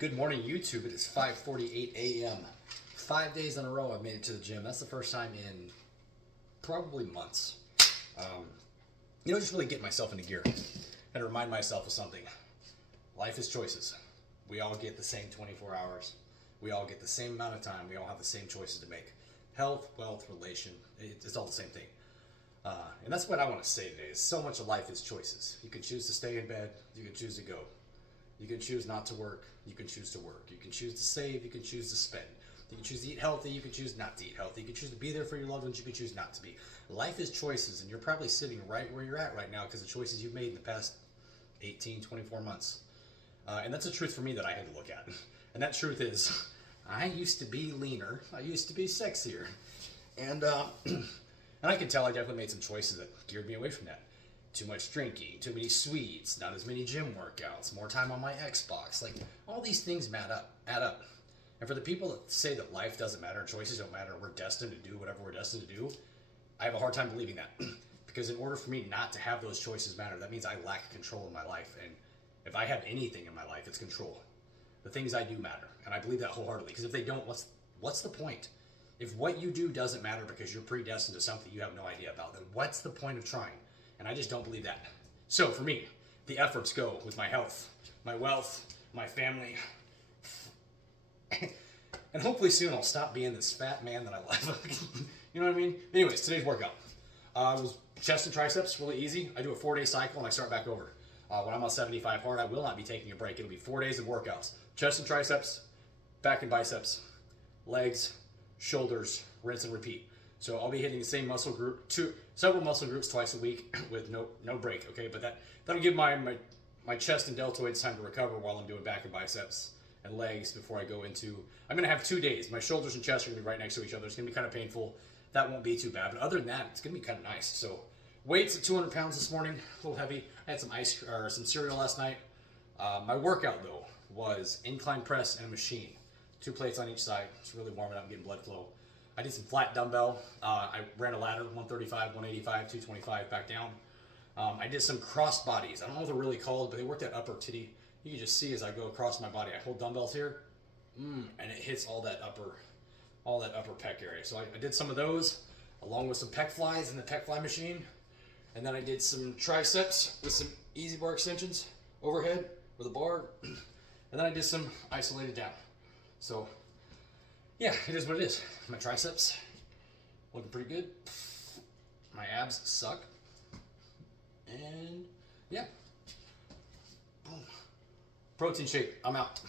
Good morning, YouTube. It is 5:48 a.m. 5 days in a row I've made it to the gym. That's the first time in probably months. Just really get myself into gear and remind myself of something. Life is choices. We all get the same 24 hours. We all get the same amount of time. We all have the same choices to make. Health, wealth, relation, it's all the same thing. And that's what I want to say today is so much of life is choices. You can choose to stay in bed. You can choose to go. You can choose not to work. You can choose to work. You can choose to save. You can choose to spend. You can choose to eat healthy. You can choose not to eat healthy. You can choose to be there for your loved ones. You can choose not to be. Life is choices, and you're probably sitting right where you're at right now because of choices you've made in the past 18, 24 months. And that's a truth for me that I had to look at. And that truth is, I used to be leaner. I used to be sexier. And I can tell I definitely made some choices that geared me away from that. Too much drinking, too many sweets, not as many gym workouts, more time on my Xbox. Like, all these things add up. And for the people that say that life doesn't matter, choices don't matter, we're destined to do whatever we're destined to do, I have a hard time believing that. Because in order for me not to have those choices matter, that means I lack control in my life. And if I have anything in my life, it's control. The things I do matter. And I believe that wholeheartedly. Because if they don't, what's the point? If what you do doesn't matter because you're predestined to something you have no idea about, then what's the point of trying? And I just don't believe that. So for me, the efforts go with my health, my wealth, my family. And hopefully soon I'll stop being this fat man that I love. You know what I mean? Anyways, today's workout was chest and triceps, really easy. I do a 4-day cycle and I start back over. When I'm on 75 hard, I will not be taking a break. It'll be 4 days of workouts. Chest and triceps, back and biceps, legs, shoulders, rinse and repeat. So I'll be hitting the same muscle group, several muscle groups twice a week with no break, okay? But that'll give my chest and deltoids time to recover while I'm doing back and biceps and legs before I go into, I'm gonna have 2 days. My shoulders and chest are gonna be right next to each other. It's gonna be kind of painful. That won't be too bad, but other than that, it's gonna be kind of nice. So weights at 200 pounds this morning, a little heavy. I had some cereal last night. My workout though was incline press and a machine. 2 plates on each side. It's really warming up and getting blood flow. I did some flat dumbbell. I ran a ladder, 135, 185, 225, back down. I did some cross bodies. I don't know what they're really called, but they work that upper titty. You can just see as I go across my body, I hold dumbbells here, and it hits all that upper pec area. So I did some of those, along with some pec flies in the pec fly machine. And then I did some triceps with some easy bar extensions overhead with a bar. And then I did some isolated down. So yeah, it is what it is. My triceps looking pretty good. My abs suck. And yeah. Boom. Protein shake. I'm out.